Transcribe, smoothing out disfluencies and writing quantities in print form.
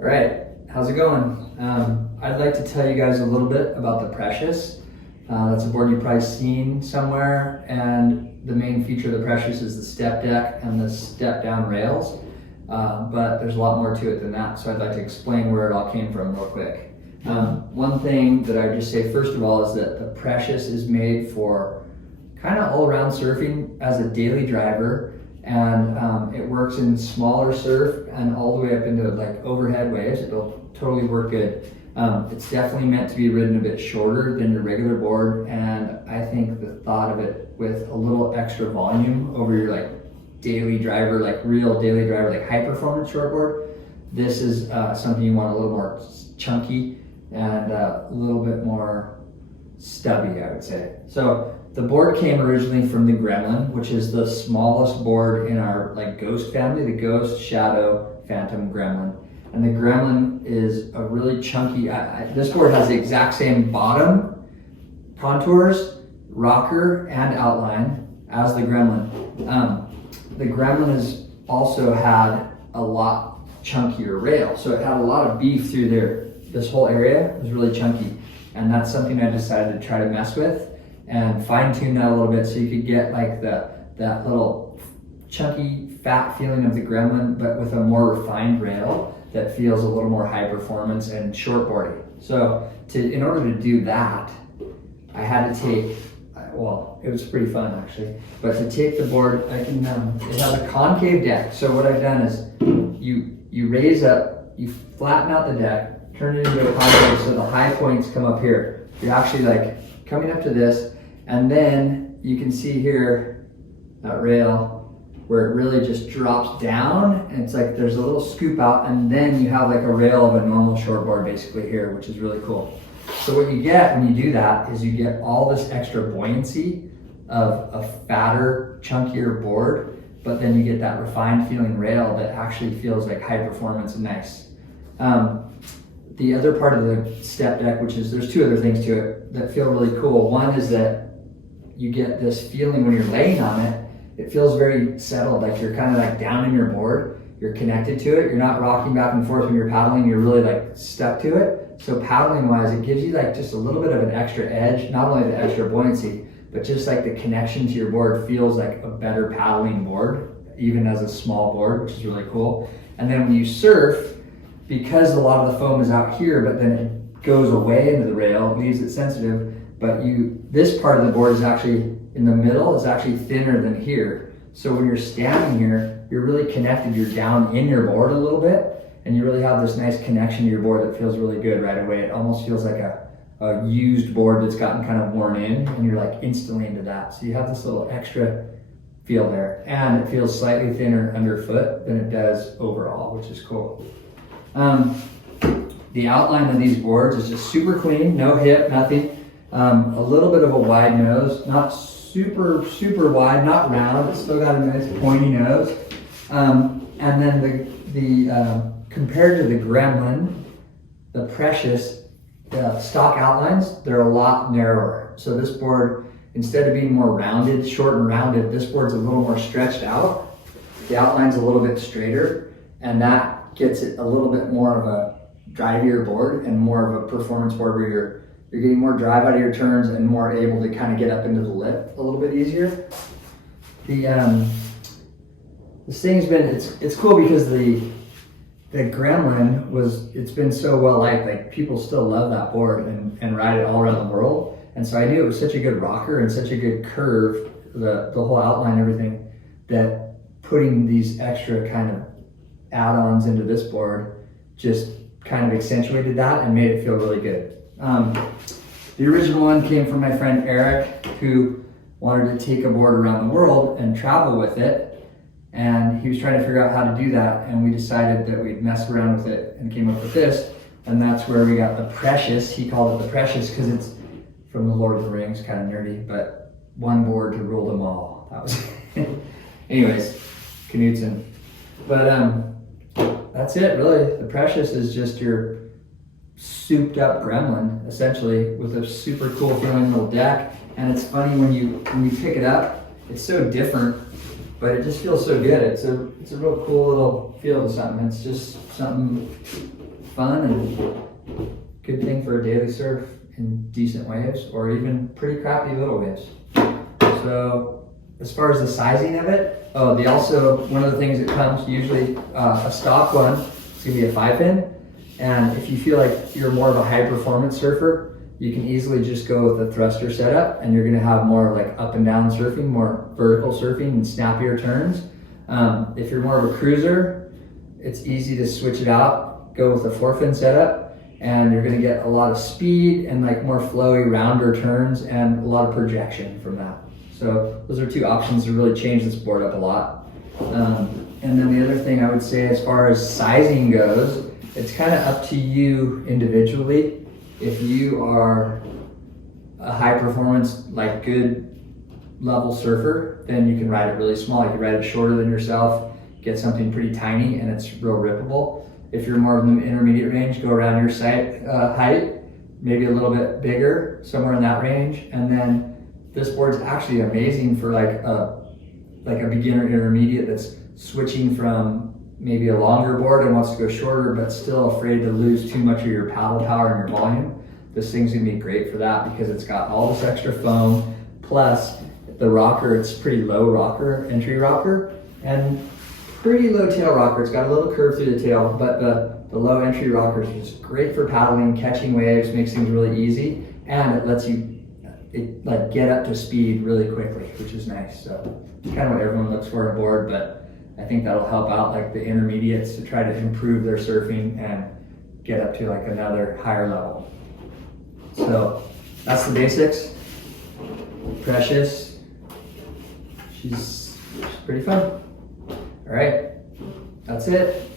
All right, how's it going? I'd like to tell you guys a little bit about the Precious. That's a board you've probably seen somewhere, and the main feature of the Precious is the step deck and the step down rails, but there's a lot more to it than that, so I'd like to explain where it all came from real quick. One thing that I would just say first of all is that the Precious is made for kind of all around surfing as a daily driver, and it works in smaller surf and all the way up into like overhead waves. It'll totally work good. It's definitely meant to be ridden a bit shorter than your regular board, and I think the thought of it with a little extra volume over your like daily driver, like real daily driver, like high performance shortboard, this is something you want a little more chunky and a little bit more stubby, I would say. So the board came originally from the Gremlin, which is the smallest board in our like Ghost family, the Ghost, Shadow, Phantom, Gremlin. And the Gremlin is a really chunky, this board has the exact same bottom contours, rocker, and outline as the Gremlin. The Gremlin has also had a lot chunkier rail, so it had a lot of beef through there. This whole area was really chunky, and that's something I decided to try to mess with and fine tune that a little bit so you could get like that little chunky fat feeling of the Gremlin, but with a more refined rail that feels a little more high performance and shortboardy. So in order to do that, I had to take, well, it was pretty fun actually, but to take the board, it has a concave deck. So what I've done is you raise up, you flatten out the deck, turn it into a concave so the high points come up here. You're actually like coming up to this, and then you can see here that rail where it really just drops down, and it's like there's a little scoop out, and then you have like a rail of a normal shortboard basically here, which is really cool. So what you get when you do that is you get all this extra buoyancy of a fatter, chunkier board, but then you get that refined feeling rail that actually feels like high performance and nice. The other part of the step deck, which is, there's two other things to it that feel really cool. One is that you get this feeling when you're laying on it, it feels very settled, like you're kind of like down in your board, you're connected to it, you're not rocking back and forth when you're paddling, you're really like stuck to it. So paddling wise, it gives you like just a little bit of an extra edge, not only the extra buoyancy, but just like the connection to your board feels like a better paddling board, even as a small board, which is really cool. And then when you surf, because a lot of the foam is out here, but then it goes away into the rail, it leaves it sensitive, but this part of the board is actually, in the middle, is actually thinner than here. So when you're standing here, you're really connected, you're down in your board a little bit, and you really have this nice connection to your board that feels really good right away. It almost feels like a used board that's gotten kind of worn in, and you're like instantly into that. So you have this little extra feel there, and it feels slightly thinner underfoot than it does overall, which is cool. The outline of these boards is just super clean, no hip, nothing. A little bit of a wide nose, not super wide, not round, it's still got a nice pointy nose. And then the compared to the Gremlin, the Precious, the stock outlines, they're a lot narrower. So this board, instead of being more rounded, short and rounded, this board's a little more stretched out. The outline's a little bit straighter, and that gets it a little bit more of a drivier board and more of a performance board where you're getting more drive out of your turns and more able to kind of get up into the lip a little bit easier. This thing's been, it's cool because the Gremlin it's been so well liked, like people still love that board and ride it all around the world. And so I knew it was such a good rocker and such a good curve, the whole outline and everything, that putting these extra kind of add-ons into this board just kind of accentuated that and made it feel really good. The original one came from my friend Eric, who wanted to take a board around the world and travel with it, and he was trying to figure out how to do that, and we decided that we'd mess around with it and came up with this, and that's where we got the Precious. He called it the Precious because it's from the Lord of the Rings, kind of nerdy, but one board to rule them all. That was anyways, Knudsen. But that's it really. The Precious is just your souped up Gremlin, essentially, with a super cool feeling little deck. And it's funny when you pick it up, it's so different but it just feels so good. It's a real cool little feel to something. It's just something fun and good thing for a daily surf in decent waves or even pretty crappy little waves. So as far as the sizing of it, one of the things that comes usually a stock one, it's gonna be a 5-pin. And if you feel like you're more of a high performance surfer, you can easily just go with a thruster setup and you're gonna have more like up and down surfing, more vertical surfing and snappier turns. If you're more of a cruiser, it's easy to switch it out, go with a 4-fin setup, and you're gonna get a lot of speed and like more flowy, rounder turns and a lot of projection from that. So those are 2 options to really change this board up a lot. And then the other thing I would say as far as sizing goes, it's kind of up to you individually. If you are a high performance, like good level surfer, then you can ride it really small. You can ride it shorter than yourself, get something pretty tiny and it's real rippable. If you're more of the intermediate range, go around your height, maybe a little bit bigger, somewhere in that range. And then this board's actually amazing for like a beginner intermediate that's switching from maybe a longer board and wants to go shorter, but still afraid to lose too much of your paddle power and your volume. This thing's gonna be great for that because it's got all this extra foam, plus the rocker, it's pretty low rocker, entry rocker, and pretty low tail rocker. It's got a little curve through the tail, but the low entry rocker is just great for paddling, catching waves, makes things really easy, and it lets you like get up to speed really quickly, which is nice. So it's kind of what everyone looks for on a board, but I think that'll help out like the intermediates to try to improve their surfing and get up to like another higher level. So that's the basics. Precious, she's pretty fun. All right, that's it.